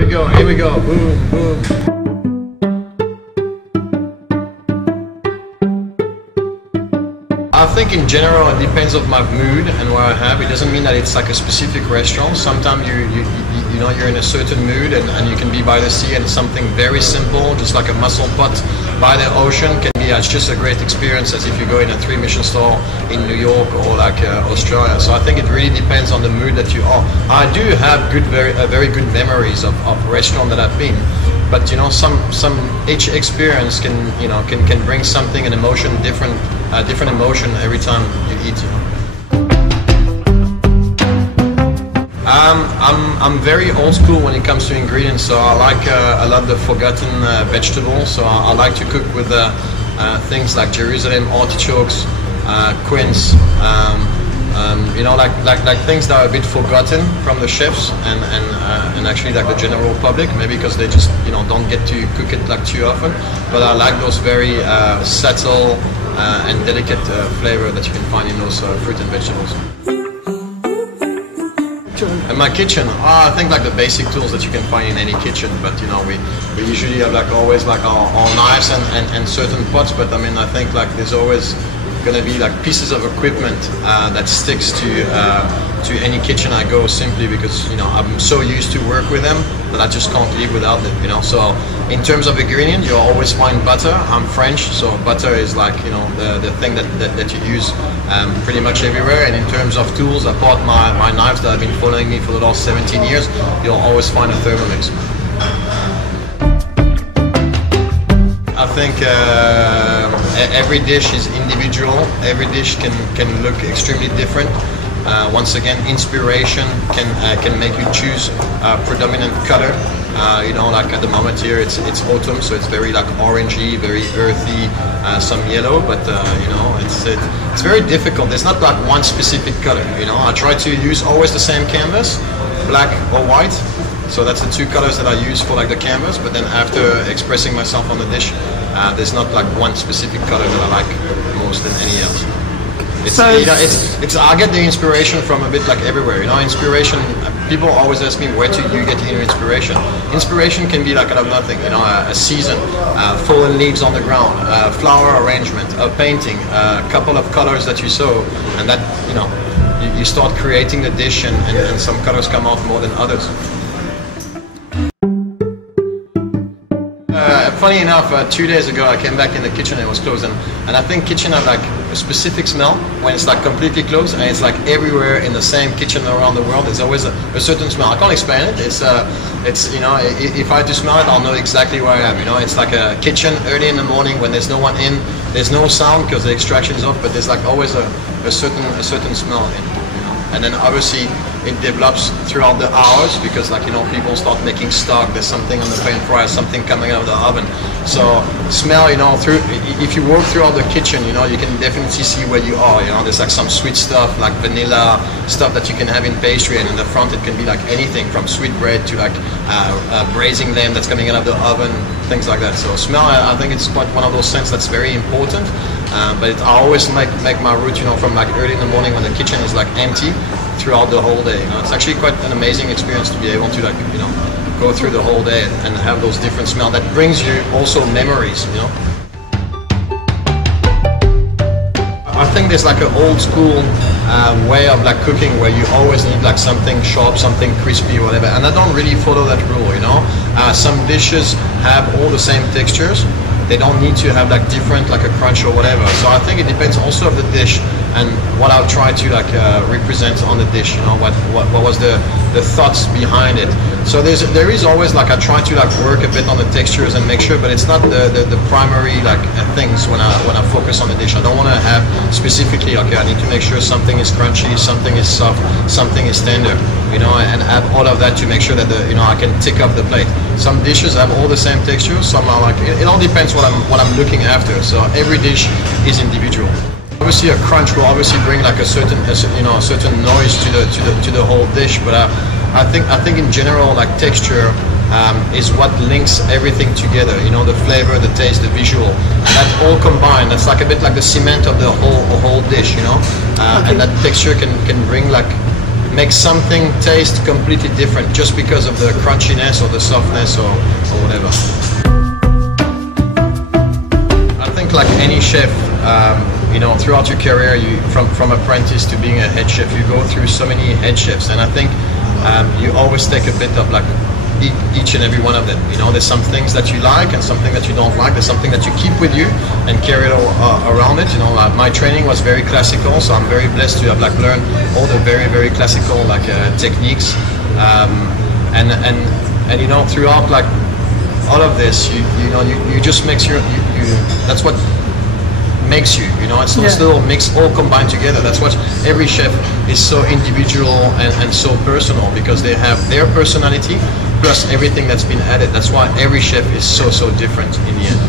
we go, here we go, boom, boom. I think in general it depends on my mood and what I have. It doesn't mean that it's like a specific restaurant. Sometimes you know you're in a certain mood and you can be by the sea, and something very simple, just like a mussel pot by the ocean, can be as just a great experience as if you go in a 3-Michelin store in New York or like Australia. So I think it really depends on the mood that you are. I do have very good memories of restaurants that I've been. But you know, each experience can bring something, an emotion, different emotion every time you eat. You know. I'm very old school when it comes to ingredients, so I like a lot of the forgotten vegetables. So I like to cook with things like Jerusalem artichokes, quince. You know, like things that are a bit forgotten from the chefs and actually like the general public, maybe because they just don't get to cook it like too often. But I like those very subtle and delicate flavor that you can find in those fruit and vegetables. In my kitchen, I think like the basic tools that you can find in any kitchen, but you know, we usually have like always like our knives and certain pots. But I mean, I think like there's always gonna be like pieces of equipment that sticks to any kitchen I go, simply because I'm so used to work with them that I just can't live without them. So in terms of ingredient, you'll always find butter. I'm French, so butter is like the thing that you use pretty much everywhere. And in terms of tools, apart my knives that have been following me for the last 17 years, you'll always find a Thermomix. I think every dish is individual. Every dish can look extremely different. Once again, inspiration can make you choose a predominant color. Like at the moment here, it's autumn, so it's very like orangey, very earthy, some yellow. But it's very difficult. There's not like one specific color. I try to use always the same canvas, black or white. So that's the two colors that I use for like the canvas. But then after expressing myself on the dish, there's not like one specific color that I like most than any else. I get the inspiration from a bit like everywhere. Inspiration. People always ask me, where do you get your inspiration? Inspiration can be like out of nothing. A season, fallen leaves on the ground, flower arrangement, a painting, a couple of colors that you saw, and that you start creating the dish, and some colors come out more than others. Funny enough, 2 days ago I came back in the kitchen and it was closed, and I think kitchen have like a specific smell when it's like completely closed, and it's like everywhere in the same kitchen around the world. There's always a certain smell. I can't explain it. It's if I had to smell it, I'll know exactly where I am. It's like a kitchen early in the morning when there's no one in. There's no sound because the extraction is off, but there's like always a certain smell in. And then obviously it develops throughout the hours because people start making stock. There's something on the pan fry, something coming out of the oven. So smell, if you walk throughout the kitchen, you can definitely see where you are. There's like some sweet stuff like vanilla stuff that you can have in pastry, and in the front it can be like anything from sweet bread to like braising lamb that's coming out of the oven, things like that. So smell, I think it's quite one of those scents that's very important. But I always make my route, from like early in the morning when the kitchen is like empty throughout the whole day. It's actually quite an amazing experience to be able to go through the whole day and have those different smells. That brings you also memories. I think there's like an old school way of like cooking where you always need like something sharp, something crispy, or whatever. And I don't really follow that rule. Some dishes have all the same textures. They don't need to have like different, like a crunch or whatever. So I think it depends also of the dish and what I'll try to like represent on the dish. What was the thoughts behind it. So there is always like I try to like work a bit on the textures and make sure, but it's not the primary like things when I focus on the dish. I don't want to have specifically okay, I need to make sure something is crunchy, something is soft, something is tender. And have all of that to make sure that I can tick up the plate. Some dishes have all the same texture. Some are like it all depends what I'm looking after. So every dish is individual. Obviously, a crunch will obviously bring like a certain noise to the whole dish. But I think in general, like texture is what links everything together. The flavor, the taste, the visual, and that's all combined. That's like a bit like the cement of the whole dish. Okay. And that texture can bring like make something taste completely different just because of the crunchiness or the softness or whatever. I think like any chef, you know, throughout your career, from apprentice to being a head chef, you go through so many head chefs, and I think you always take a bit of like each and every one of them. You know, there's some things that you like and something that you don't like. There's something that you keep with you and carry it around it. You know, my training was very classical, so I'm very blessed to have like learned all the very classical like techniques. And you know, throughout like all of this, you just makes that's what makes you, you know, it's those little mix all combined together. That's what every chef is so individual and so personal, because they have their personality plus everything that's been added. That's why every chef is so different in the end.